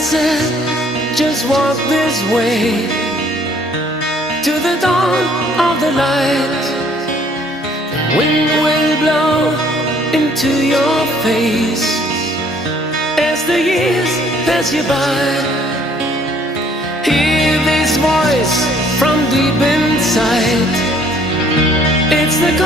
said, just walk this way to the dawn of the light. The wind will blow into your face as the years pass you by. Hear this voice from deep inside. It's the